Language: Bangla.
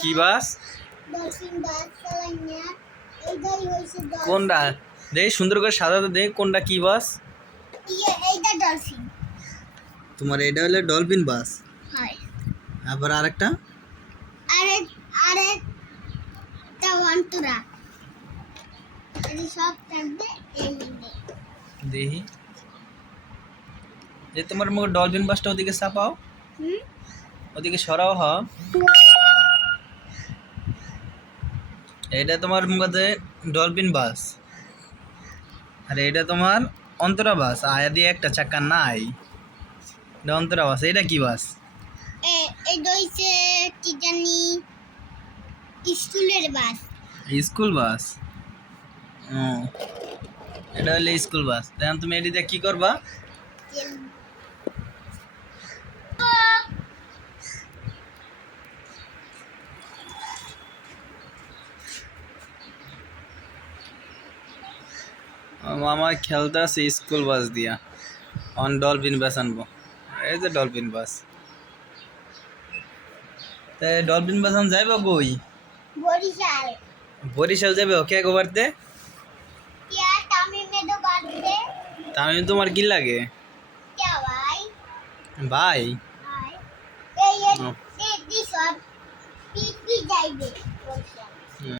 কি বাস? ডলফিন বাস চালাই না এইটাই হইছে ডলফিন। কোনটা দেখ সুন্দর করে সাজাতে দেখ কোনটা কি বাস? এইটা ডলফিন। তোমার এটা হলো ডলফিন বাস। হয়। আবার আরেকটা আরে আরে তা অন্তরা এই সব থাকবে এই মধ্যে। দেখি যে তোমার মুখ ডলফিন বাসটা ওদিকে চাপাও, ওদিকে সরাও। হ এটা তোমার মুখে ডলফিন বাস, আর এটা তোমার অন্তরা বাস। আয়া দিয়ে একটা চাকা নাই, এটা অন্তরা বাস। এটা কি বাস? এটা হইছে কি জানি স্কুলের বাস। School bus. ও এটা হলো স্কুল বাস। তখন তুমি এটিতে কি করবা? মামা খেলতে আছে স্কুল বাস দিয়া, অন ডলফিন বাস আনবো। এই যে ডলফিন বাস। তাই ডলফিন বাস আন যাইব কই? বরিশাল। বরিশাল যাবে কে গোবারতে? क्या तामिल में तो बात दे। তামিম তোমার কি লাগে? क्या भाई? ভাই? भाई ये ও, ये सब पीछे जाइए बरिशा।